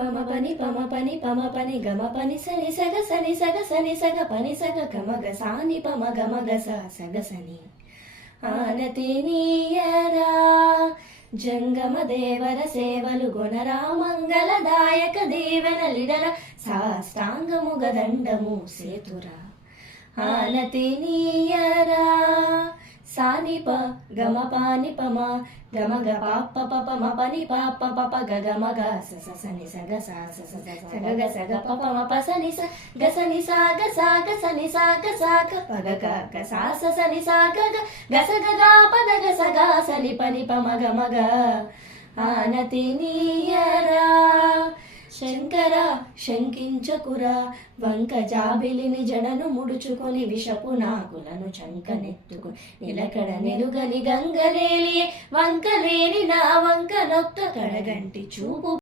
పమ పని గమ పని సని సగ సని సగ సని సగ పని సగ గమగ సాని పమ గమగ సగ సని ఆనతి నీయరా జంగమ దేవర సేవలు గుణరా మంగళదాయక దీవెన లిడర సాష్టాంగముగ దండము సేతురా ఆనతి నీయరా సాని ప గమ పాని పమ గమ గ పాప పమ పని పాప పప గమ గ సని సగ సగ గ సగ పమ పసని స గసని సా గ సని సా గ పగ గ సని సా గ గస గ పద గ స గ సని పని పమ గమ గ ఆనతి నీయరా శంకర శంకించకురా వంక జాబిలిని జడను ముడుచుకొని విషపు నాగులను చంకనెత్తుకుని నిలకడ నిలుగని గంగలేలి వంకలేని నా వంక నొక్క కడగంటి చూపు